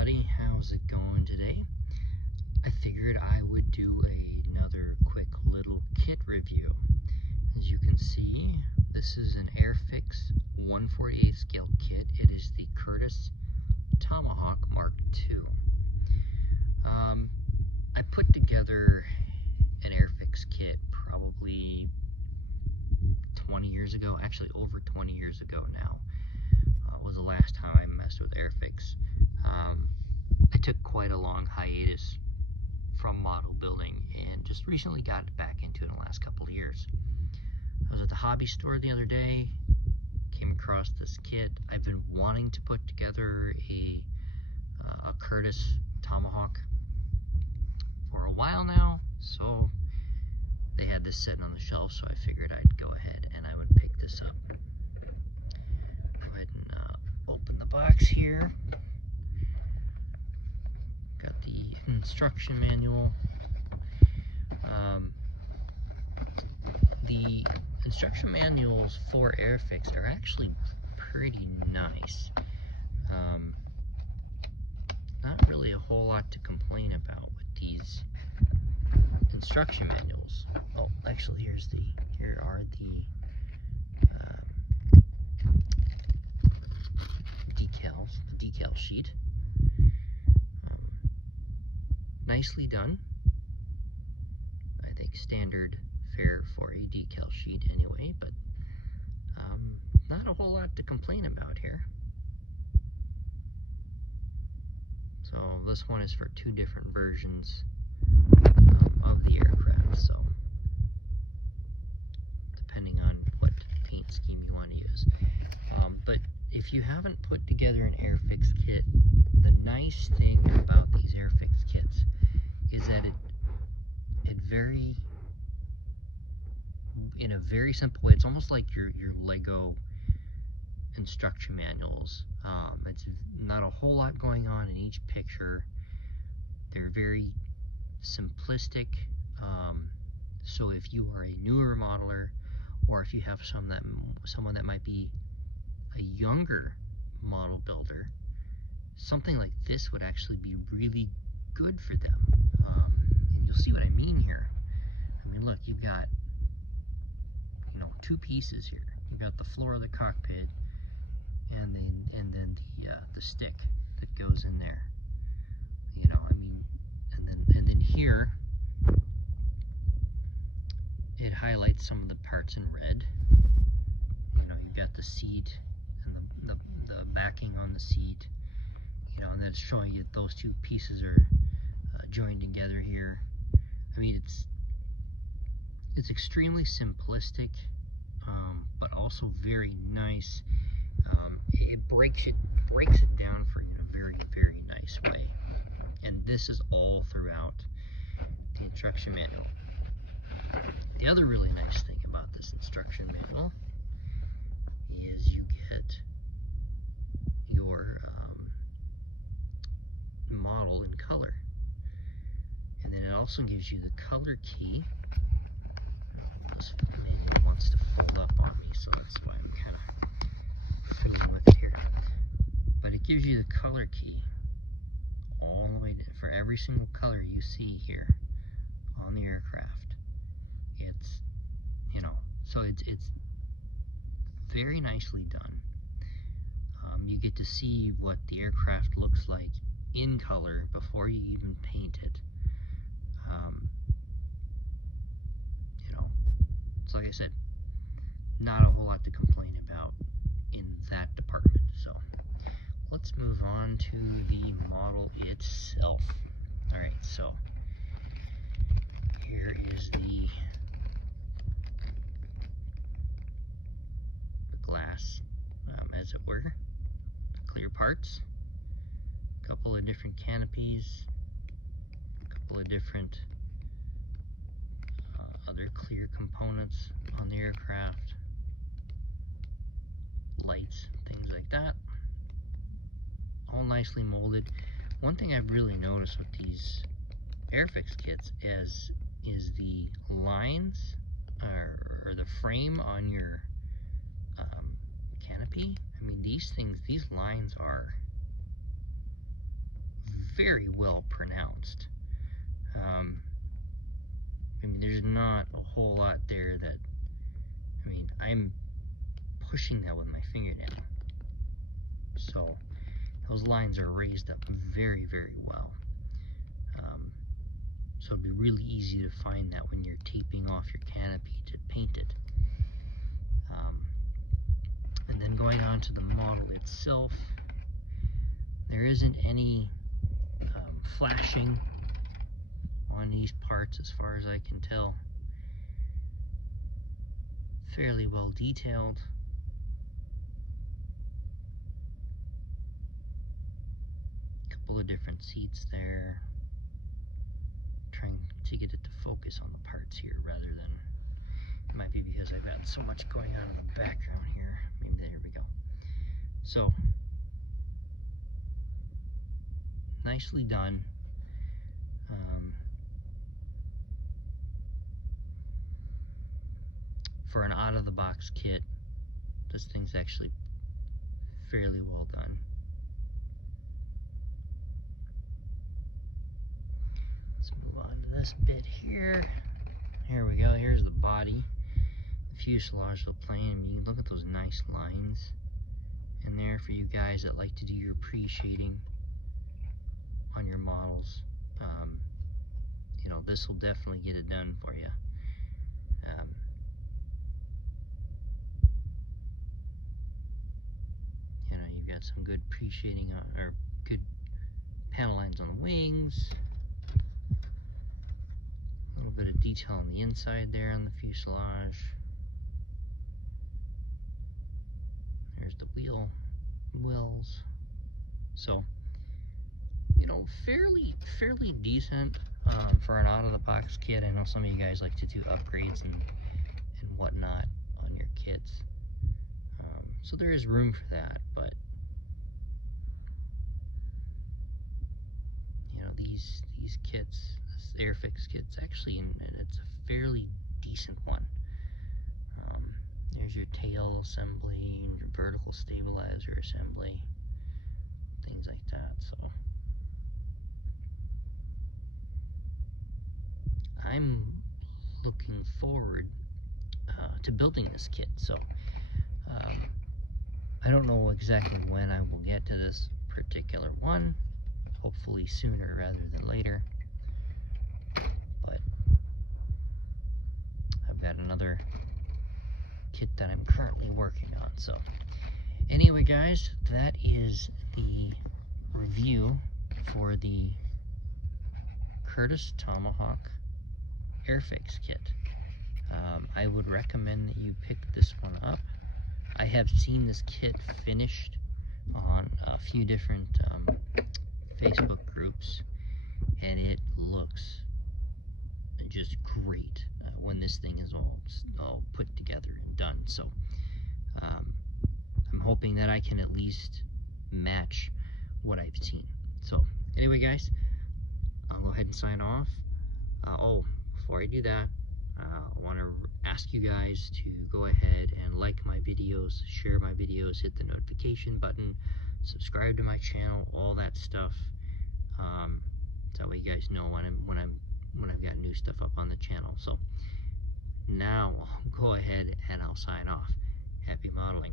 everybody, how's it going today? I figured I would do another quick little kit review. As you can see, this is an Airfix 1/48 scale kit. It is the Curtis Tomahawk Mk.II. I put together an Airfix kit probably 20 years ago, actually over 20 years ago now. Was the last time I messed with Airfix. I took quite a long hiatus from model building and just recently got back into it in the last couple of years. I was at the hobby store the other day, came across this kit. I've been wanting to put together a Curtis Tomahawk for a while now, so they had this sitting on the shelf, so I figured I'd go ahead and I would pick this up. Go ahead and open the box here. Got the instruction manual. The instruction manuals for Airfix are actually pretty nice. Not really a whole lot to complain about with these instruction manuals. Oh, actually, here are the decals, the decal sheet. Nicely done. I think standard fare for a decal sheet anyway, but not a whole lot to complain about here. So this one is for two different versions of the aircraft, so depending on what paint scheme you want to use. But if you haven't put together an Airfix kit, the nice thing about these Airfix kits is that in a very simple way, it's almost like your Lego instruction manuals. It's not a whole lot going on in each picture. They're very simplistic. So if you are a newer modeler, or if you have someone that might be a younger model builder, something like this would actually be really good for them. And you'll see what I mean here. I mean, look, you've got two pieces here. You've got the floor of the cockpit, and then the stick that goes in there. I mean, and then here it highlights some of the parts in red. You've got the seat and the backing on the seat. And that's showing you those two pieces are joined together here. I mean, it's extremely simplistic, but also very nice. It breaks it down for you in a very, very nice way. And this is all throughout the instruction manual. The other really nice thing about this instruction manual is you get your model in color. And then it also gives you the color key. This manual wants to fold up on me, so that's why I'm kind of fiddling with it here. But it gives you the color key all the way for every single color you see here on the aircraft. So it's very nicely done. You get to see what the aircraft looks like in color before you even paint it. So like I said, not a whole lot to complain about in that department. So let's move on to the model itself. All right, so here is the glass, as it were, the clear parts, a couple of different canopies, a couple of different other clear components on the aircraft, lights, things like that, all nicely molded. One thing I've really noticed with these Airfix kits is the lines or the frame on your canopy. I mean, these lines are very well pronounced. I mean, there's not a whole lot there that, I mean, I'm pushing that with my fingernail. So those lines are raised up very, very well. So it'd be really easy to find that when you're taping off your canopy to paint it. And then going on to the model itself, there isn't any flashing on these parts as far as I can tell. Fairly well detailed. Couple of different seats there. Trying to get it to focus on the parts here rather than, it might be because I've got so much going on in the background here. Maybe there we go. So nicely done. For an out-of-the-box kit, this thing's actually fairly well done. Let's move on to this bit here. Here we go. Here's the body. The fuselage will plane. I mean, you can look at those nice lines in there for you guys that like to do your pre-shading on your models. You know, this will definitely get it done for you. You know, you've got some good pre-shading or good panel lines on the wings. A little bit of detail on the inside there on the fuselage. There's the wheels. So, you know, fairly decent for an out-of-the-box kit. I know some of you guys like to do upgrades and whatnot on your kits. So there is room for that, but you know, these kits, this Airfix kit's actually, and it's a fairly decent one. There's your tail assembly and your vertical stabilizer assembly, things like that. So I'm looking forward to building this kit. So I don't know exactly when I will get to this particular one, hopefully sooner rather than later, but I've got another kit that I'm currently working on. So anyway guys, that is the review for the Curtis Tomahawk Airfix kit. I would recommend that you pick this one up. I have seen this kit finished on a few different Facebook groups, and it looks just great when this thing is all put together and done. So I'm hoping that I can at least match what I've seen. So anyway guys, I'll go ahead and sign off. Oh, before I do that, I want to ask you guys to go ahead and like my videos, share my videos, hit the notification button, subscribe to my channel, all that stuff. That way you guys know when I've got new stuff up on the channel. So now I'll go ahead and I'll sign off. Happy modeling.